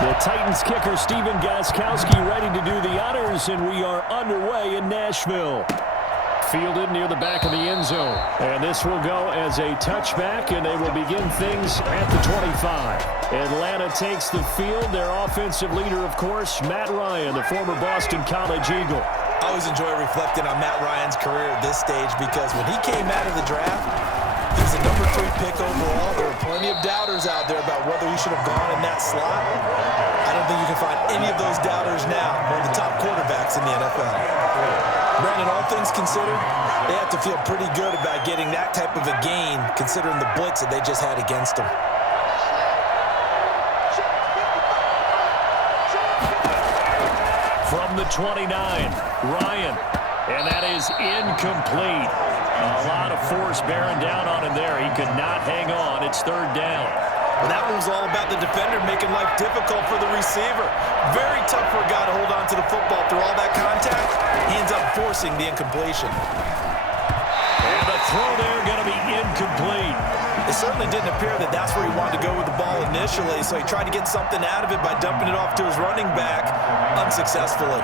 The Titans kicker Steven Gostkowski ready to do the honors, and we are underway in Nashville. Fielded near the back of the end zone. And this will go as a touchback, and they will begin things at the 25. Atlanta takes the field. Their offensive leader, of course, Matt Ryan, the former Boston College Eagle. I always enjoy reflecting on Matt Ryan's career at this stage because when he came out of the draft, he was the number 3 pick overall. There were plenty of doubters out there about whether he should have gone in that slot. I don't think you can find any of those doubters now, one of the top quarterbacks in the NFL. Brandon, all things considered, they have to feel pretty good about getting that type of a gain considering the blitz that they just had against them. From the 29, Ryan, and that is incomplete. A lot of force bearing down on him there. He could not hang on. It's third down. Well, that one was all about the defender making life difficult for the receiver. Very tough for a guy to hold on to the football through all that contact. He ends up forcing the incompletion. And the throw there going to be incomplete. It certainly didn't appear that that's where he wanted to go with the ball initially, so he tried to get something out of it by dumping it off to his running back unsuccessfully.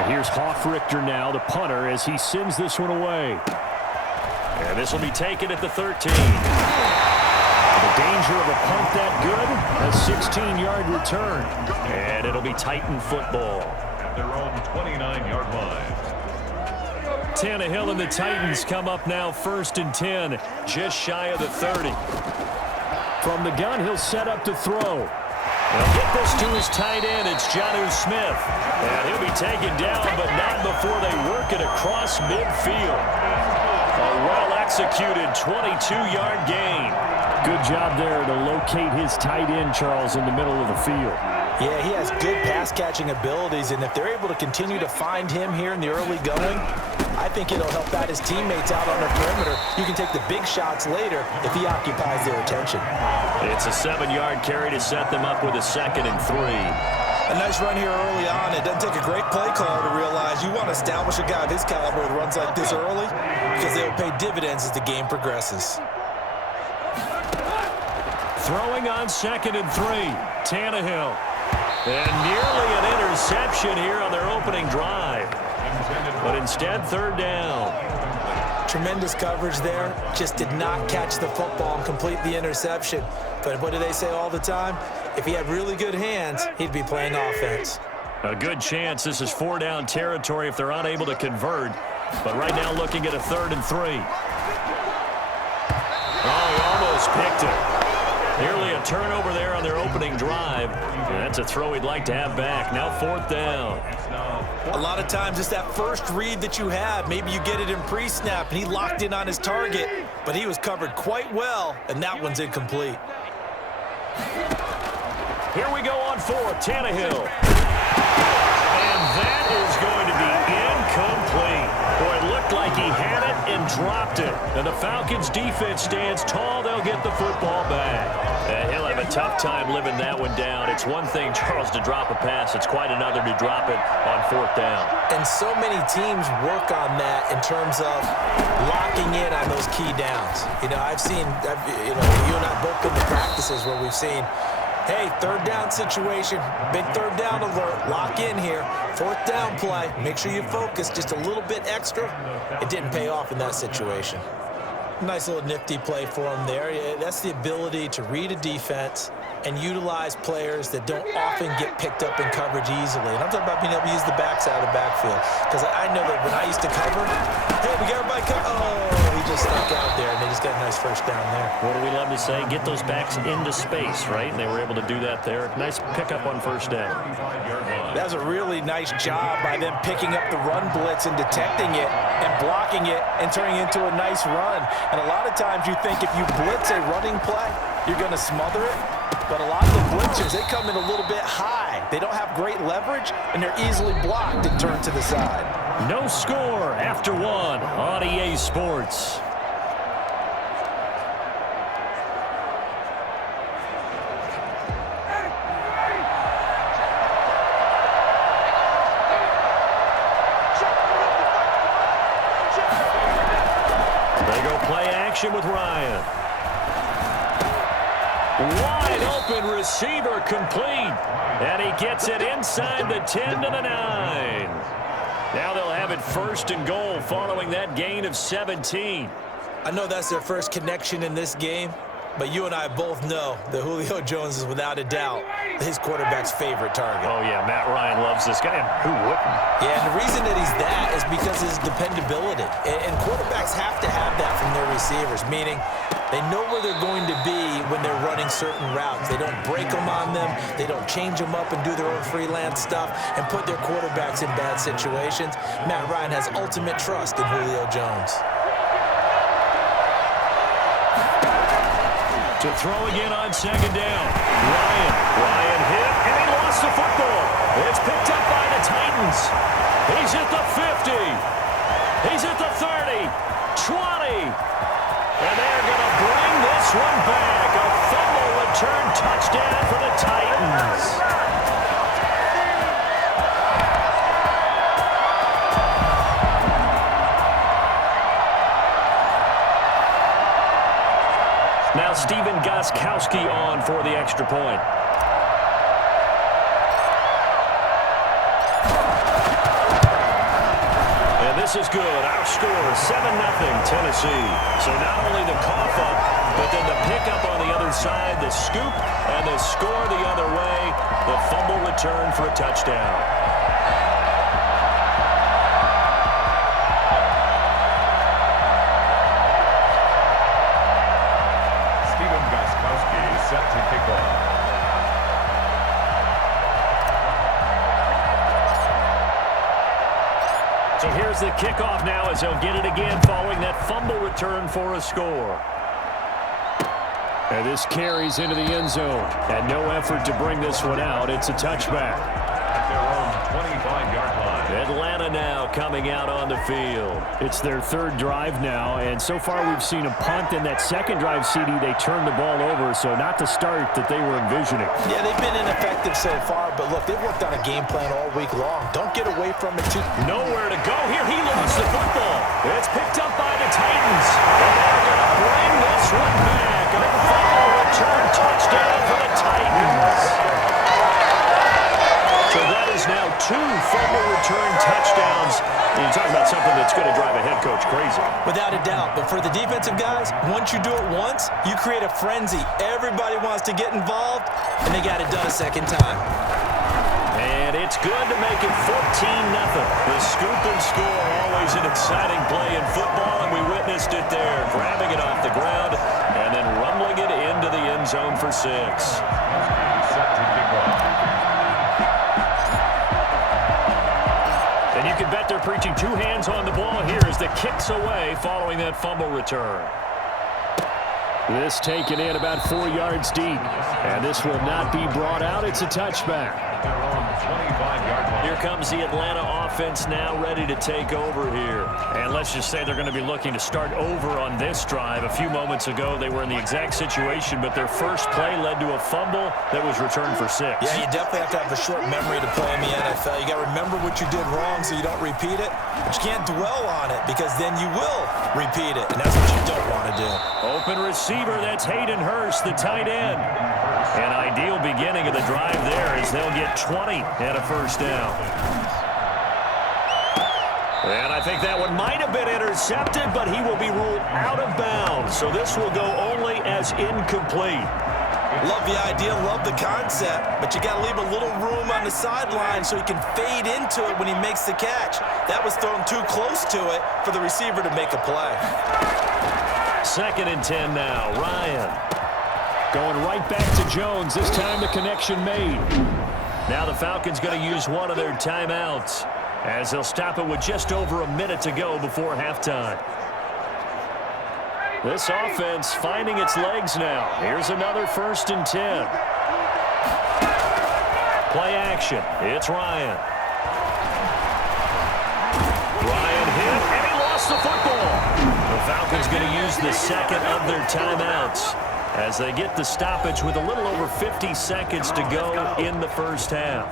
And here's Hoff-Richter now, the punter, as he sends this one away. And this will be taken at the 13. The danger of a punt that good, a 16-yard return. And it'll be Titan football. At their own 29-yard line. Tannehill and the Titans come up now 1st and 10, just shy of the 30. From the gun, he'll set up to throw. He'll get this to his tight end. It's Jonnu Smith. And he'll be taken down, but not before they work it across midfield. A well-executed 22-yard gain. Good job there to locate his tight end, Charles, in the middle of the field. Yeah, he has good pass-catching abilities, and if they're able to continue to find him here in the early going, I think it'll help out his teammates out on the perimeter. You can take the big shots later if he occupies their attention. It's a 7-yard carry to set them up with a 2nd and 3. A nice run here early on. It doesn't take a great play caller to realize you want to establish a guy of his caliber with runs like this early because they will pay dividends as the game progresses. Throwing on 2nd and 3, Tannehill. And nearly an interception here on their opening drive. But instead, 3rd down. Tremendous coverage there. Just did not catch the football and complete the interception. But what do they say all the time? If he had really good hands, he'd be playing offense. A good chance this is 4-down territory if they're unable to convert. But right now looking at a 3rd and 3. Oh, he almost picked it. Nearly a turnover there on their opening drive. And that's a throw he'd like to have back. Now 4th down. A lot of times it's that first read that you have. Maybe you get it in pre-snap, and he locked in on his target, but he was covered quite well, and that one's incomplete. Here we go on 4th, Tannehill. And that is going to be incomplete. Boy, it looked like he had it and dropped it. And the Falcons' defense stands tall. They'll get the football back. And he'll have a tough time living that one down. It's one thing, Charles, to drop a pass. It's quite another to drop it on 4th down. And so many teams work on that in terms of locking in on those key downs. You know, you and I both been to practices where we've seen, hey, 3rd down situation, big 3rd down alert, lock in here, 4th down play, make sure you focus just a little bit extra. It didn't pay off in that situation. Nice little nifty play for him there. That's the ability to read a defense and utilize players that don't often get picked up in coverage easily. And I'm talking about being able to use the backside of the backfield. Because I know that when I used to cover, hey, we got everybody covered. Oh, he just stuck out there, and they just got a nice 1st down there. What do we love to say? Get those backs into space, right? And they were able to do that there. Nice pickup on 1st down. That was a really nice job by them picking up the run blitz and detecting it and blocking it and turning it into a nice run. And a lot of times you think if you blitz a running play, you're going to smother it. But a lot of the blitzers, they come in a little bit high. They don't have great leverage, and they're easily blocked and turned to the side. No score after 1 on EA Sports. They go play action with Ryan. Wide open receiver complete. And he gets it inside the 10 to the 9. Now they'll have it first and goal following that gain of 17. I know that's their first connection in this game, but you and I both know that Julio Jones is without a doubt his quarterback's favorite target. Oh, yeah, Matt Ryan loves this guy. And who wouldn't? Yeah, and the reason that he's that is because of his dependability. And quarterbacks have to have that from their receivers, meaning they know where they're going to be when they're running certain routes. They don't break them on them. They don't change them up and do their own freelance stuff and put their quarterbacks in bad situations. Matt Ryan has ultimate trust in Julio Jones. To throw again on second down. Ryan hit, and he lost the football. It's picked up by the Titans. He's at the 50. He's at the 30, 20. And they're going to bring this one back. A fumble return touchdown for the Titans. Now Steven Gostkowski on for the extra point. And this is good. Our score, 7-0 Tennessee. So not only the cough up, but then the pickup on the other side, the scoop, and the score the other way. The fumble return for a touchdown. Set to kick off. So here's the kickoff now as they'll get it again following that fumble return for a score. And this carries into the end zone. And no effort to bring this one out. It's a touchback. At their own 25-yard line. Atlanta now coming out on the field. It's their third drive now, and so far we've seen a punt. In that second drive, CD, they turned the ball over, so not the start that they were envisioning. Yeah, they've been ineffective so far, but look, they've worked on a game plan all week long. Don't get away from it too. Nowhere to go here. He lost the football. It's picked up by the Titans. And they're going to bring this one back. A fumble return touchdown for the Titans. So that is now 2 fumble return touchdowns. You're talking about something that's going to drive a head coach crazy. Without a doubt. But for the defensive guys, once you do it once, you create a frenzy. Everybody wants to get involved, and they got it done a second time. And it's good to make it 14-0. The scoop and score, always an exciting play in football, and we witnessed it there. Grabbing it off the ground and then rumbling it into the end zone for 6. Set to kick off. And you can bet they're preaching 2 hands on the ball here as the kick's away following that fumble return. This taken in about 4 yards deep. And this will not be brought out. It's a touchback. Their own 25-yard line. Here comes the Atlanta offense now ready to take over here. And let's just say they're going to be looking to start over on this drive. A few moments ago, they were in the exact situation, but their first play led to a fumble that was returned for 6. Yeah, you definitely have to have a short memory to play in the NFL. You got to remember what you did wrong so you don't repeat it. But you can't dwell on it because then you will repeat it, and that's what you don't want to do. Open receiver, that's Hayden Hurst, the tight end. An ideal beginning of the drive there as they'll get 20 and a first down. And I think that one might have been intercepted, but he will be ruled out of bounds. So this will go only as incomplete. Love the idea, love the concept, but you got to leave a little room on the sideline so he can fade into it when he makes the catch. That was thrown too close to it for the receiver to make a play. 2nd and 10 now. Ryan. Going right back to Jones. This time the connection made. Now the Falcons going to use one of their timeouts as they'll stop it with just over a minute to go before halftime. This offense finding its legs now. Here's another 1st and 10. Play action. It's Ryan. Ryan hit, and he lost the football. The Falcons going to use the second of their timeouts as they get the stoppage with a little over 50 seconds to go in the first half.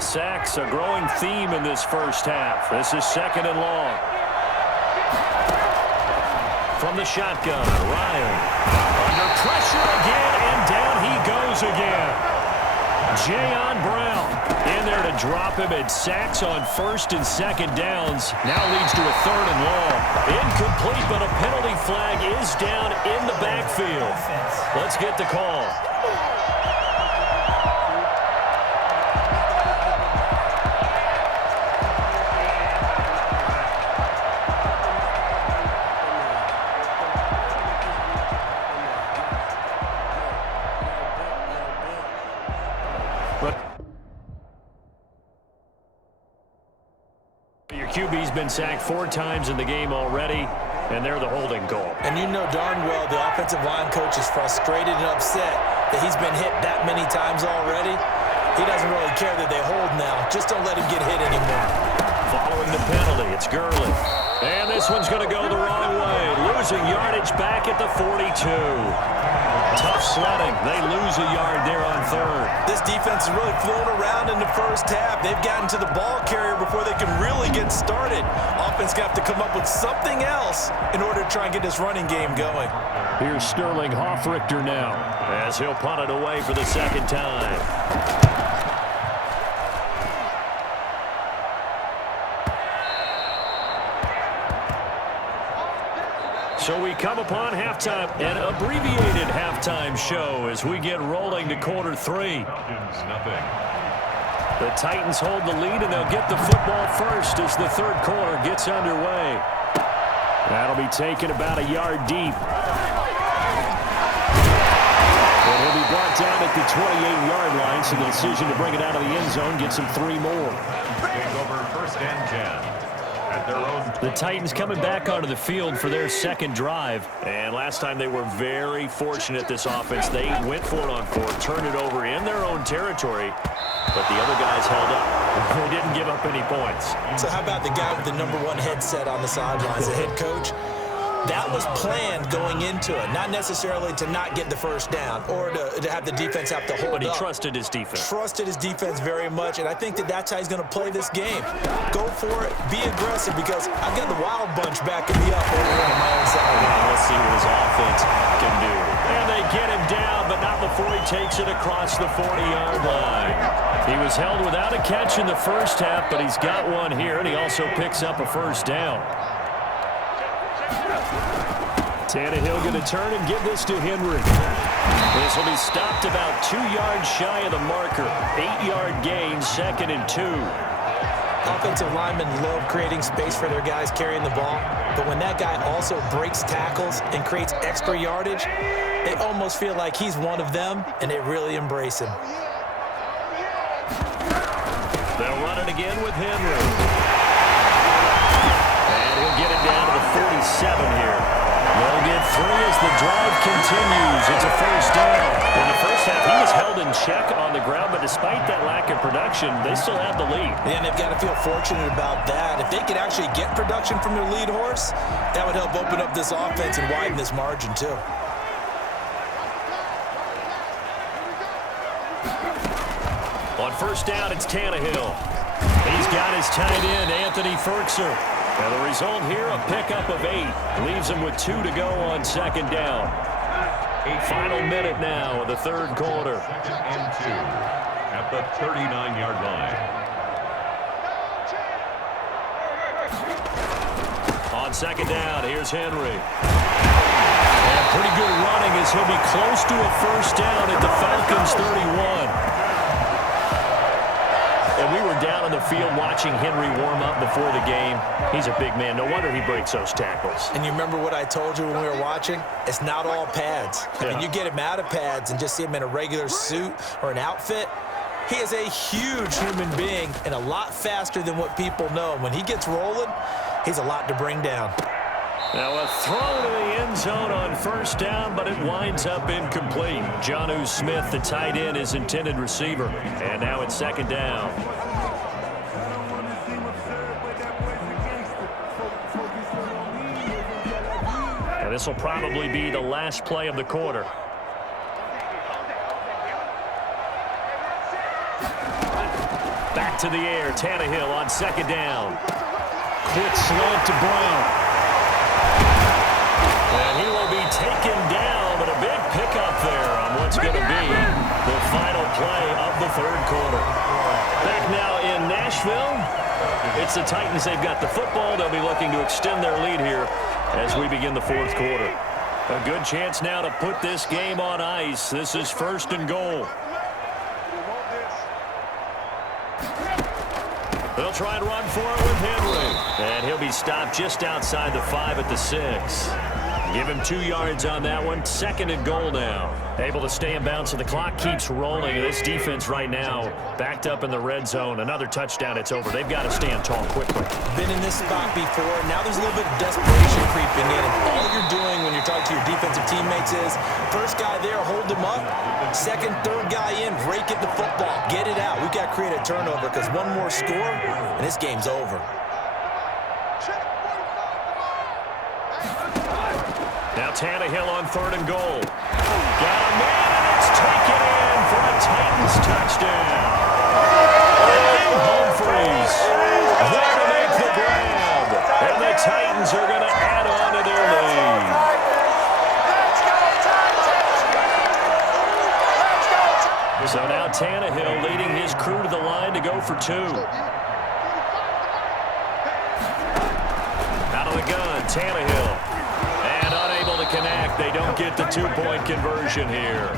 Sacks, a growing theme in this first half. This is 2nd and long. from the shotgun. Ryan under pressure again, and down he goes again. Jayon Brown in there to drop him, and sacks on first and second downs. Now leads to a third and long. Incomplete, but a penalty flag is down in the backfield. Let's get the call. Your QB's been sacked 4 times in the game already, and they're the holding call. And you know darn well the offensive line coach is frustrated and upset that he's been hit that many times already. He doesn't really care that they hold now. Just don't let him get hit anymore. Following the penalty, it's Gurley. And this one's going to go the wrong way. Losing yardage back at the 42. Tough sledding. They lose a yard there on third. This defense is really flown around in the first half. They've gotten to the ball carrier before they can really get started. Offense got to come up with something else in order to try and get this running game going. Here's Sterling Hoffrichter now as he'll punt it away for the second time. So we come upon halftime, an abbreviated halftime show as we get rolling to quarter 3. Nothing. The Titans hold the lead, and they'll get the football first as the third quarter gets underway. That'll be taken about a yard deep. And he'll be brought down at the 28-yard line, so the decision to bring it out of the end zone gets him 3 more. Take over first and 10. At their own. The Titans coming back onto the field for their second drive. And last time they were very fortunate, this offense. They went for it on 4, turned it over in their own territory, but the other guys held up. They didn't give up any points. So how about the guy with the #1 headset on the sidelines, the head coach? That was planned going into it, not necessarily to not get the first down or to have the defense have to hold up. But he trusted his defense. Trusted his defense very much, and I think that's how he's going to play this game. Go for it, be aggressive, because I've got the wild bunch backing me up over here on my own side. Now let's see what his offense can do. And they get him down, but not before he takes it across the 40-yard line. He was held without a catch in the first half, but he's got one here, and he also picks up a first down. Tannehill going to turn and give this to Henry. This will be stopped about 2 yards shy of the marker. 8-yard gain, 2nd and 2. Offensive linemen love creating space for their guys carrying the ball, but when that guy also breaks tackles and creates extra yardage, they almost feel like he's one of them, and they really embrace him. They'll run it again with Henry. And he'll get it down to the 47 here. They'll get 3 as the drive continues. It's a first down. In the first half, he was held in check on the ground, but despite that lack of production, they still have the lead. And they've got to feel fortunate about that. If they could actually get production from their lead horse, that would help open up this offense and widen this margin too. On first down, it's Tannehill. He's got his tight end, Anthony Ferkser. And the result here, a pickup of 8. Leaves him with 2 to go on second down. Final minute now of the third quarter. 2nd and 2 at the 39-yard line. On second down, here's Henry. And pretty good running as he'll be close to a first down at the Falcons' 31. And we were down on the field watching Henry warm up before the game. He's a big man. No wonder he breaks those tackles. And you remember what I told you when we were watching? It's not all pads. I mean, you get him out of pads and just see him in a regular suit or an outfit. He is a huge human being and a lot faster than what people know. When he gets rolling, he's a lot to bring down. Now a throw to the end zone on first down, but it winds up incomplete. Jonnu Smith, the tight end, is intended receiver. And now it's second down. And this will probably be the last play of the quarter. Back to the air, Tannehill on second down. Quick slant to Brown. Once the Titans, they've got the football, they'll be looking to extend their lead here as we begin the fourth quarter. A good chance now to put this game on ice. This is 1st and goal. They'll try and run for it with Henry. And he'll be stopped just outside the 5 at the 6. Give him 2 yards on that one. 2nd and goal now. Able to stay in bounds, so the clock keeps rolling. This defense right now backed up in the red zone. Another touchdown, it's over. They've got to stand tall quickly. Been in this spot before. Now there's a little bit of desperation creeping in. And all you're doing when you're talking to your defensive teammates is, first guy there, hold him up. Second, third guy in, rake at the football. Get it out. We've got to create a turnover because one more score, and this game's over. Now Tannehill on 3rd and goal. Got a man, and it's taken in for a Titans touchdown. And Humphreys there to make the grab. And the Titans are going to add on to their lead. So now Tannehill leading his crew to the line to go for 2. Out of the gun, Tannehill. Connect. They don't get the 2-point conversion here.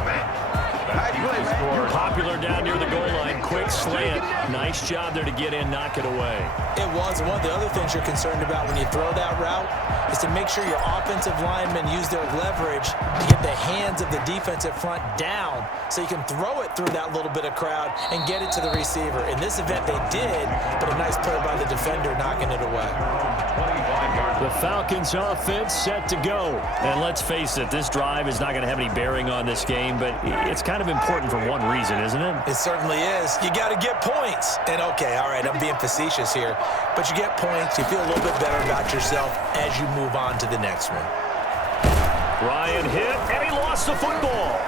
Popular down near the goal line. Quick slant. Nice job there to get in, knock it away. It was. One of the other things you're concerned about when you throw that route is to make sure your offensive linemen use their leverage to get the hands of the defensive front down so you can throw it through that little bit of crowd and get it to the receiver. In this event, they did, but a nice play by the defender knocking it away. The Falcons offense set to go. And let's face it, this drive is not going to have any bearing on this game, but it's kind of important for one reason, isn't it? It certainly is. You got to get points. And okay, all right, I'm being facetious here, but you get points, you feel a little bit better about yourself as you move on to the next one. Ryan hit, and he lost the football.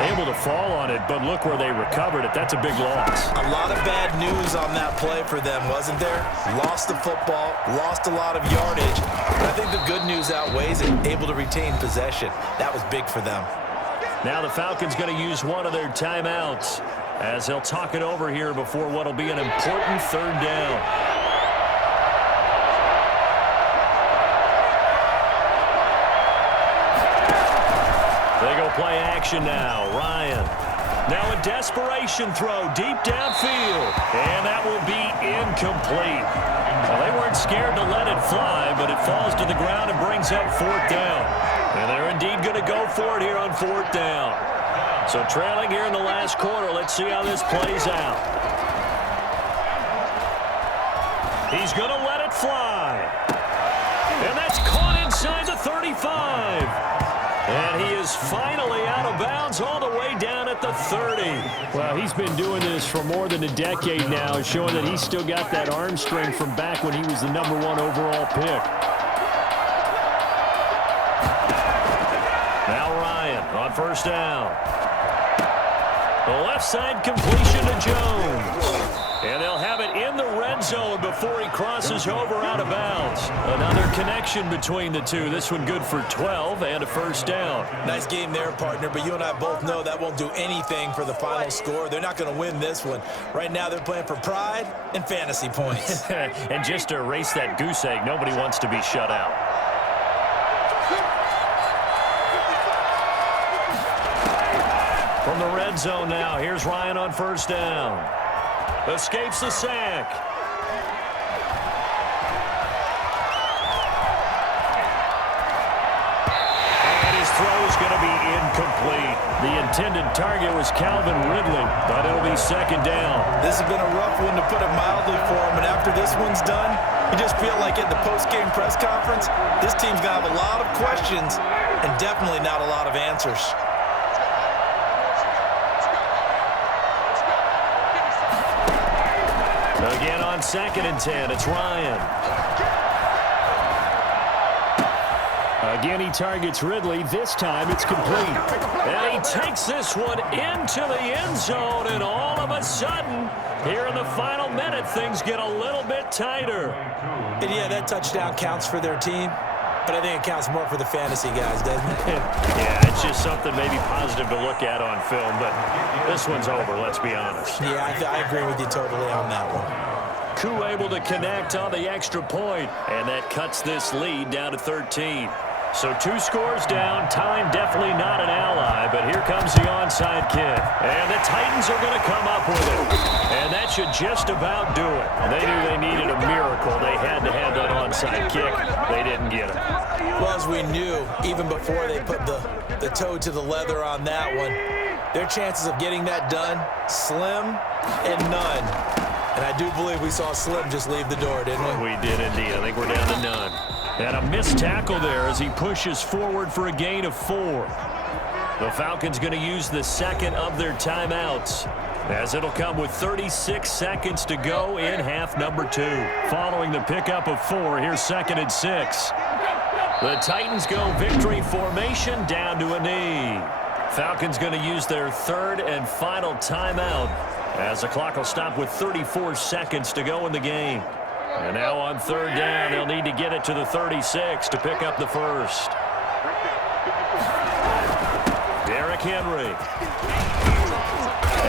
Able to fall on it, but look where they recovered it. That's a big loss. A lot of bad news on that play for them, wasn't there? Lost the football, lost a lot of yardage. But I think the good news outweighs it. Able to retain possession. That was big for them. Now the Falcons going to use one of their timeouts as they'll talk it over here before what will be an important 3rd down. They go play action now. Ryan. Now a desperation throw deep downfield. And that will be incomplete. Well, they weren't scared to let it fly, but it falls to the ground and brings up 4th down. And they're indeed going to go for it here on 4th down. So trailing here in the last quarter. Let's see how this plays out. He's going to let it fly. And that's caught inside the 35. And he is finally out of bounds all the way down at the 30. Well, he's been doing this for more than a decade now, showing that he's still got that arm strength from back when he was the #1 overall pick. Now Ryan on 1st down. The left side completion to Jones. And they'll have it in the red zone before he crosses over out of bounds. Another connection between the two. This one good for 12 and a 1st down. Nice game there, partner, but you and I both know that won't do anything for the final score. They're not going to win this one. Right now they're playing for pride and fantasy points. And just to erase that goose egg, nobody wants to be shut out. From the red zone now, here's Ryan on 1st down. Escapes the sack. And his throw is going to be incomplete. The intended target was Calvin Ridley, but it'll be 2nd down. This has been a rough one, to put it mildly, for him. And after this one's done, you just feel like at the post-game press conference, this team's going to have a lot of questions and definitely not a lot of answers. Again on 2nd and 10, it's Ryan. Again, he targets Ridley. This time it's complete. And he takes this one into the end zone, and all of a sudden, here in the final minute, things get a little bit tighter. And yeah, that touchdown counts for their team. but I think it counts more for the fantasy guys, doesn't it? Yeah, it's just something maybe positive to look at on film, but this one's over, let's be honest. Yeah, I agree with you totally on that one. Koo able to connect on the extra point, and that cuts this lead down to 13. So 2 scores down. Time definitely not an ally, but here comes the onside kick. And the Titans are going to come up with it. And that should just about do it. They knew they needed a miracle. They had to have that onside kick. They didn't get it. Well, as we knew, even before they put the toe to the leather on that one, their chances of getting that done, slim and none. And I do believe we saw Slim just leave the door, didn't we? We did indeed. I think we're down to none. And a missed tackle there as he pushes forward for a gain of 4. The Falcons going to use the second of their timeouts, as it'll come with 36 seconds to go in half number 2. Following the pickup of 4, here's 2nd and 6. The Titans go victory formation down to a knee. Falcons going to use their 3rd and final timeout, as the clock will stop with 34 seconds to go in the game. And now on 3rd down, they'll need to get it to the 36 to pick up the first. Derrick Henry.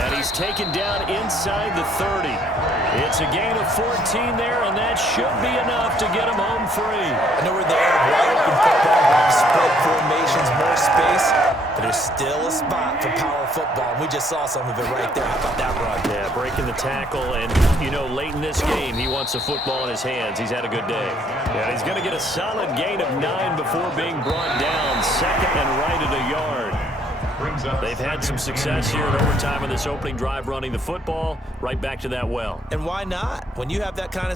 And he's taken down inside the 30. It's a gain of 14 there, and that should be enough to get him home free. I know we're in the era of wide open football, spread formations, more space, but there's still a spot for power football. We just saw some of it right there. How about that run? Yeah, breaking the tackle, and, you know, late in this game, he wants the football in his hands. He's had a good day. Yeah, he's going to get a solid gain of 9 before being brought down, 2nd and right at a yard. They've had some success here in overtime on this opening drive running the football. Right back to that well. And why not? When you have that kind of